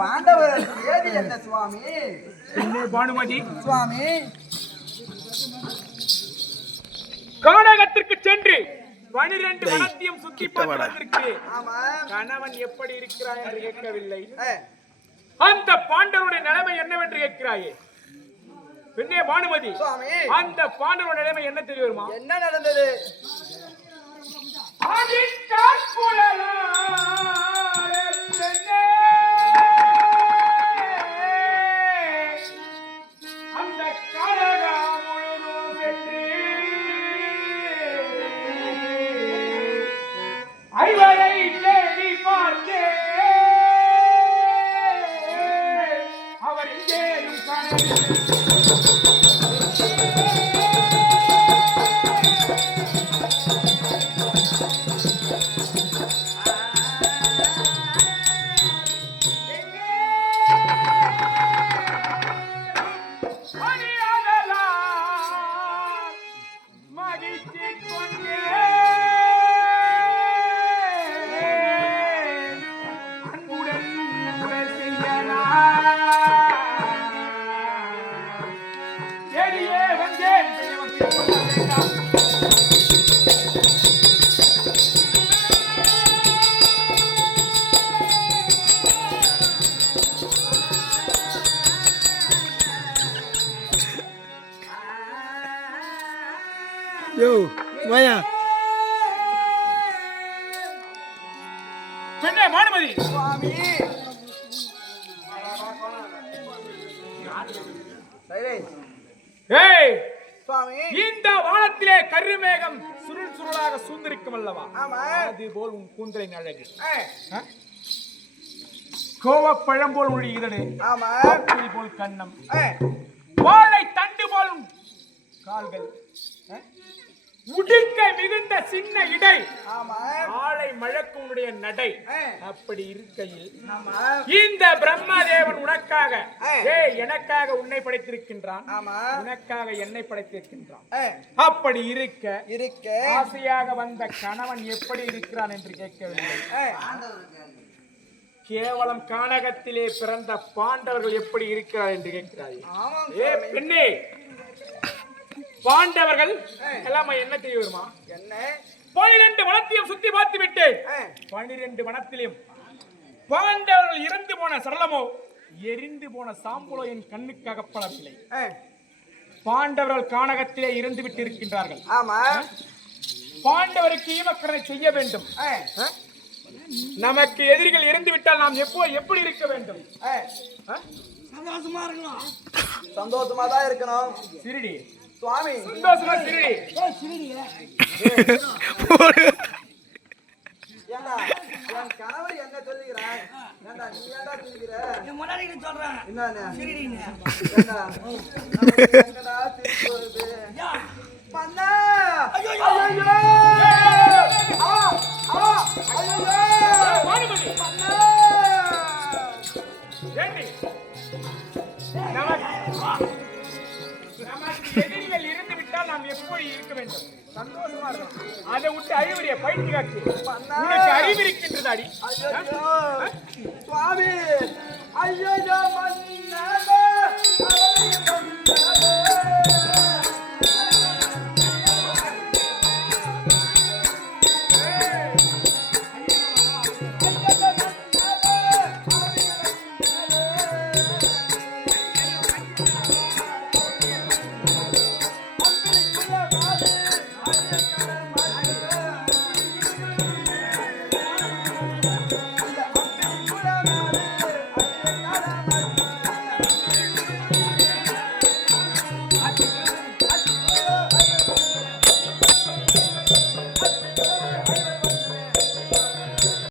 பாண்டவர் ஏது என்ன சுவாமி? என்ன பானுமதி சுவாமி கானகத்திற்கு சென்று 12 வனத்தையும் சுற்றி பார்ப்பதற்கு கணவன் எப்படி இருக்கிறாய் என்று கேட்கவில்லை. அந்த பாண்டவருடைய நிலைமை என்னவென்று கேட்கிறாயே பெண்ணே பானுமதி. அந்த பாண்டவருடைய நிலைமை என்ன தெரியுமா? என்ன நடந்தது? அந்த கானகா முழுதும் பெற்று ஐவரை தேடி பார்த்தே அவர் இங்கேயும் வாயா பெண்ணே பானுமதி. சுவாமி சுவாமி இந்த வானத்திலே கருமேகம் சுருள் சுருளாக சூழ்ந்திருக்கும் அல்லவா? அது போல் உன் கூந்தலின் அழகு. கோவப்பழம் போல் உள்ள இதழே, போல் கண்ணம், வாழை தண்டு போல் கால்கள், உடுக்க மிகுந்த சின்ன இடை, ஆளை மழக்குடைய நடை. அப்படி இருக்கையில் இந்த பிரம்மதேவன் உனக்காக எனக்காக உன்னை படைத்திருக்கின்றான், உனக்காக என்னை படைத்திருக்கின்றான். அப்படி இருக்க ஆசையாக வந்த கணவன் எப்படி இருக்கிறான் என்று கேட்கவில்லை. கேவலம் கானகத்திலே பிறந்த பாண்டவர்கள் எப்படி இருக்கிறார் என்று கேட்கிறாய். பெண்ணே பாண்டவர்கள் எல்லாமே என்ன தெரியுமா? என்ன 12 வனத்தையும் சுத்தி பார்த்து விட்டேன். 12 வனத்திலும் பாண்டவர்கள் இறந்து போன சடலமோ எரிந்து போன சாம்பலோ என் கண்ணுக்கு அகப்படவில்லை. பாண்டவர்கள் கானகத்திலே இருந்து விட்டு இருக்கின்றார்கள். பாண்டவருக்கு ஈமக்கடனை செய்ய வேண்டும். நமக்கு எதிரிகள் இறந்து விட்டால் நாம் எப்படி இருக்க வேண்டும்? சந்தோஷமா இருக்கலாம். சந்தோஷமா தான் இருக்கணும். சிரிடி சுவாமி சந்தோஷமா சிரிடி. ஏண்டா என் கணவர் என்ன சொல்லுகிறான்? ஏண்டா நீ ஏண்டா சொல்லுகிற? நீ முன்னாடி சொல்றேன். என்னன்னு சிரிடிங்க. ஏண்டா எங்கடா திருப்பி வருது? பண்ணா ஐயோ ஐயோ ஐயோ பானுமதி பண்ணா ஏண்டி நமக்கு எதிரிகள் இருந்து விட்டால் நாம் எப்படி இருக்க வேண்டும்? சந்தோஷமா இருக்கணும். அதை விட்டு அறிவுரையை பயிற்சி காட்சி. உனக்கு அறிவு இருக்கின்றது அடி.